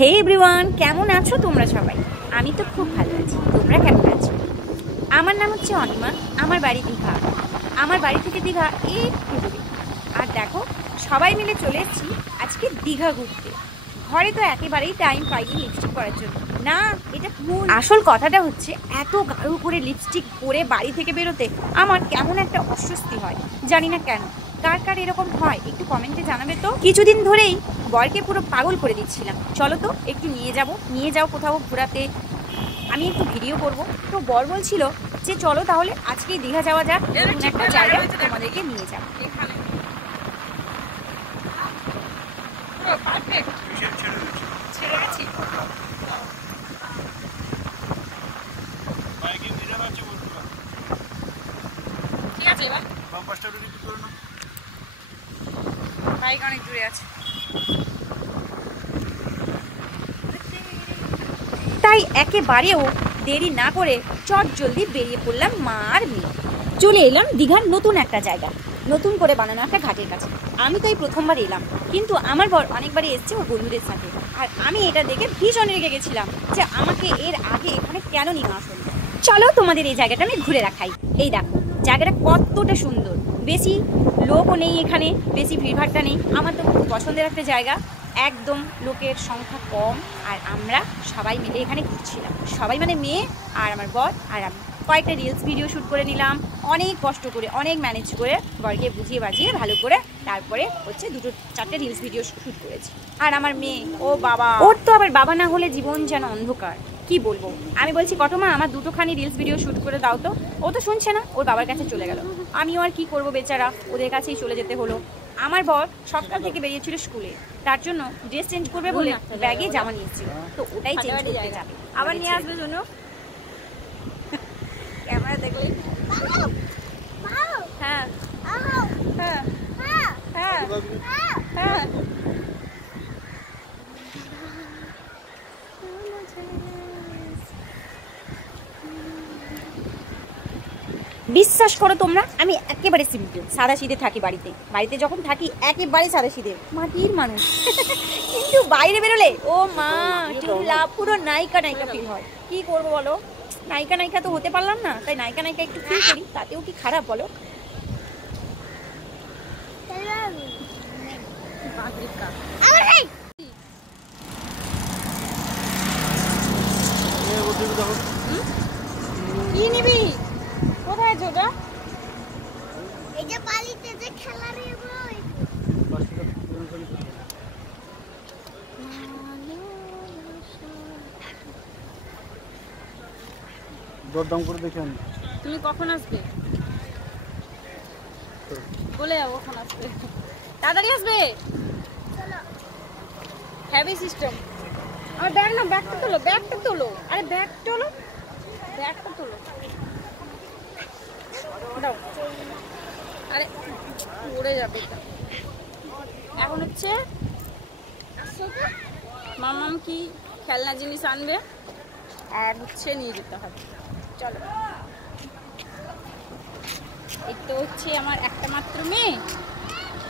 হে everyone, কেমন আছো তোমরা সবাই? আমি তো খুব ভালো আছি। তোমরা কেমন আছো? আমার নাম হচ্ছে অনিমা, আমার বাড়ি দীঘা। আমার বাড়ি থেকে দীঘা একটু দূরে। আর দেখো, সবাই মিলে চলে এসেছি আজকে দীঘা ঘুরতে। ঘরে তো একেবারেই টাইম পাইনি লিপস্টিক করার জন্য। না, এটা ভুল। আসল কথাটা হচ্ছে, এত গাঢ় করে লিপস্টিক পরে বাড়ি থেকে বেরোতে আমার কেমন একটা অস্বস্তি হয়, জানি না কেন। কার কার এরকম হয় একটু কমেন্টে জানাবে তো। কিছুদিন ধরেই বরকে পুরো পাগল করে দিচ্ছিলাম, চলো তো একটু নিয়ে যাও কোথাও ঘোরাতে, আমি একটু ভিডিও করব। তো বর বলছিল যে চলো তাহলে আজকেই দীঘা যাওয়া যাক, এরকম একটা জায়গা তোমাদেরকে নিয়ে যাবো। বাইক অনেক দূরে আছে, তাই একেবারেও দেরি না করে চট জলদি বেরিয়ে পড়লাম মা আর মেয়ে। চলে এলাম দীঘার নতুন একটা জায়গা, নতুন করে বানানো একটা ঘাটের কাছে। আমি তো এই প্রথমবার এলাম, কিন্তু আমার বর অনেকবারই এসছে ওর বন্ধুদের সাথে। আর আমি এটা দেখে ভীষণ রেগে গেছিলাম যে আমাকে এর আগে এখানে কেন নিয়ে আসল। চলো তোমাদের এই জায়গাটা আমি ঘুরে রাখাই। এই দেখো জায়গাটা কতটা সুন্দর, বেশি লোকও নেই এখানে, বেশি ভিড়ভাড়টা নেই। আমার তো খুব পছন্দের একটা জায়গা, একদম লোকের সংখ্যা কম। আর আমরা সবাই মিলে এখানে ঘুরছিলাম, সবাই মানে মেয়ে আর আমার বর আর আমি। কয়েকটা রিলস ভিডিও শ্যুট করে নিলাম, অনেক কষ্ট করে, অনেক ম্যানেজ করে বরকে বুঝিয়ে বাজিয়ে ভালো করে। তারপরে হচ্ছে 2-4টে রিলস ভিডিও শ্যুট করেছি। আর আমার মেয়ে, ও বাবা, ওর তো আবার বাবা না হলে জীবন যেন অন্ধকার। কি বলবো, আমি বলছি কটমা আমার 2খানি রিলস ভিডিও শ্যুট করে দাও তো। ও তো শুনছে না, ওর বাবার কাছে চলে গেল। আমিও আর কি করবো, বেচারা ওদের কাছেই চলে যেতে হলো। আমার বর সকাল থেকে বেরিয়েছিল স্কুলে, তার জন্য ড্রেস চেঞ্জ করবে বলে ব্যাগে জামা নিয়েছিল, তো ওটাই চেঞ্জ করতে যাবে। আবার নিয়ে আসবে জন্য ক্যামেরা দেখলে। হ্যাঁ হ্যাঁ হ্যাঁ হ্যাঁ, বিশ্বাস করো তোমরা, আমি একেবারে সিম্পল সাদা সিধে থাকি। বাড়িতে যখন থাকি একেবারে সাদা সিধে মাটির মানুষ কিন্তু বাইরে বেরোলে ও মা লাভ, পুরো নায়িকা ফিল হয়। কি করবো বলো, নায়িকা তো হতে পারলাম না, তাই নায়িকা একটু ফিল করি, তাতেও কি খারাপ বলো? কি নিবি? কোথায় ছোটা? এই যে বালিতে যে খেলা রে বই, দরদাম করে দেখেন। তুমি কখন আসবে বলে যাও, কখন আসবে? তাড়াতাড়ি আসবে, হেভি সিস্টেম। আমার ব্যাগ না, ব্যাগটা তোলো, আরে ব্যাগটা তোলো দাও, আরে উড়ে যাবে। এখন হচ্ছে মামাম কি খেলনা জিনিস আনবে আর হচ্ছে নিয়ে যেতে হবে। চলো, এই তো হচ্ছে আমার একটা মাত্র মেয়ে,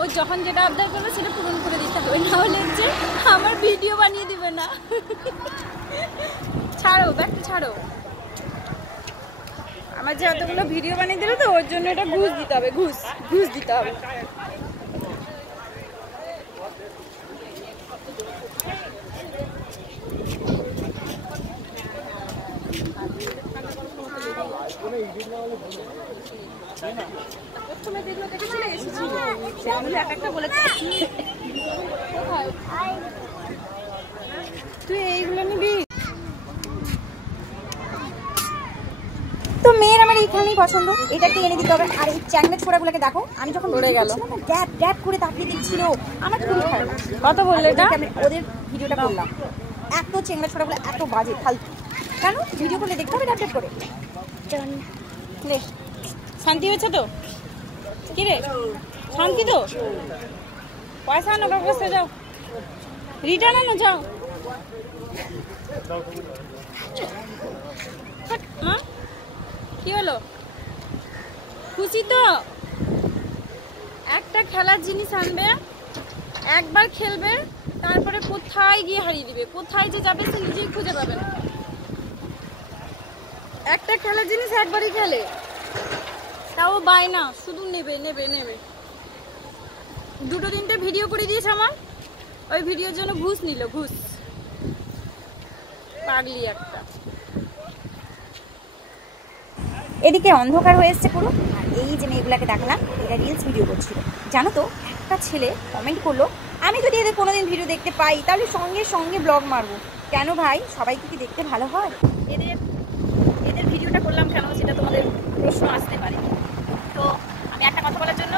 ও যখন যেটা আবদার করবে সেটা পূরণ করে দিতে হবে, না হলে হচ্ছে আমার ভিডিও বানিয়ে দিবে না। ছাড়ো ব্যাগটা ছাড়ো, আমার যে এতগুলো ভিডিও বানিয়ে দিল তো ওর জন্য এটা ঘুষ দিতে হবে, ঘুষ দিতে হবে। প্রথমে যেগুলো দেখেছিলে এসেছিল সেগুলো এক একটা বলে তুই এইগুলো নিবি। তো মেয়ের আমার এইখানেই পছন্দ, এটাকে এনে দিতে হবে। আর এই চ্যাংড়া ছোড়াগুলোকে দেখো, আমি যখন ধরে গেল ড্যাপ করে তাকিয়ে দিচ্ছিল, আমার খুবই খারাপ। কত বললে এটা? আমি ওদের ভিডিওটা করলাম, এত চ্যাংড়া ছোড়াগুলো এত বাজে ফালতু। কেন ভিডিও করলে দেখতে হবে ড্যাপ করে? শান্তি হয়েছে তো? কি রে শান্তি তো? পয়সা আনো, ব্যবস্থা যাও, রিটার্ন আনো যাও। কি হলো, খুশি তো? একটা খেলার জিনিস আনবে, একবার খেলবে, তারপরে কোথায় গিয়ে হারিয়ে দিবে, কোথায় যে যাবে সে নিজেই খুঁজে পাবে না। একটা খেলার জিনিস একবারই খেলে, তাও বায়না, শুধু নেবে নেবে নেবে। 2-3টে ভিডিও করে দিয়েছে আমার, ওই ভিডিওর জন্য ঘুষ নিল, ঘুষ। পাগলি একটা। এদিকে অন্ধকার হয়ে এসছে পুরো, আর এই যে মেয়েগুলাকে দেখালাম এরা রিলস ভিডিও করছিল। জানো তো, একটা ছেলে কমেন্ট করলো, আমি যদি এদের কোনোদিন ভিডিও দেখতে পাই তাহলে সঙ্গে সঙ্গে ব্লগ মারবো। কেন ভাই, সবাইকে কি দেখতে ভালো হয়? এদের এদের ভিডিওটা করলাম কেন, সেটা তোমাদের প্রশ্ন আসতে পারে। তো আমি একটা কথা বলার জন্য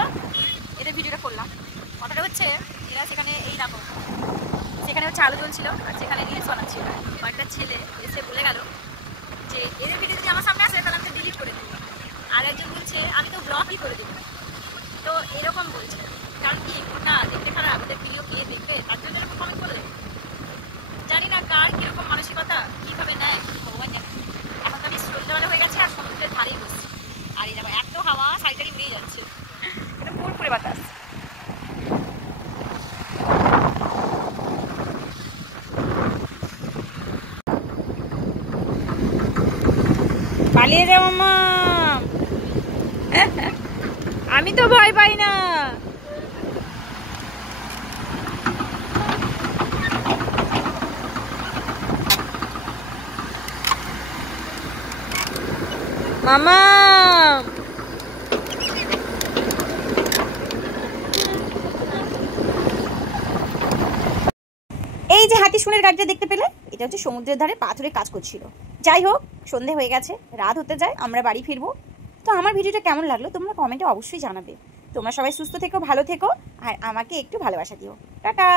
এদের ভিডিওটা করলাম। কথাটা হচ্ছে, এরা সেখানে এই দেখো, সেখানে হচ্ছে আলো জ্বলছিল আর সেখানে রিলস বানাচ্ছিল। একটা ছেলে এসে বলে গেল যে এদের ভিডিও যদি আমার সামনে আসে তাহলে আমি ডিলিট করে দেবো। আর একজন বলছে আমি তো ব্লকই করে দেবো। তো এরকম বলছে, কারণ কি না দেখতে খারাপ, ওদের ভিডিও কে দেখবে, তার জন্য এরকম কমেন্ট করলে। জানি না কার কিরকম মানসিকতা, কীভাবে নেয় ভগবান জানে। এখন তো আমি সন্ধ্যাবেলা হয়ে গেছে আর সমুদ্রের ধারেই বসছি, আর এই দেখো এত হাওয়া সাইডারি উড়িয়ে যাচ্ছে, এটা পুরোপুরি বাতাস। পালিয়ে যাও মামা, আমি তো ভয় পাই না। মামা এই যে হাতি শুনের গাড়িটা দেখতে পেলে, এটা হচ্ছে সমুদ্রের ধারে পাথরে কাজ করছিল। যাই হোক, সন্ধে হয়ে গেছে, রাত হতে যায়, আমরা বাড়ি ফিরবো। তো আমার ভিডিওটা কেমন লাগলো তোমরা কমেন্টে অবশ্যই জানাবে। তোমরা সবাই সুস্থ থেকো, ভালো থেকো, আর আমাকে একটু ভালোবাসা দিও। টাটা।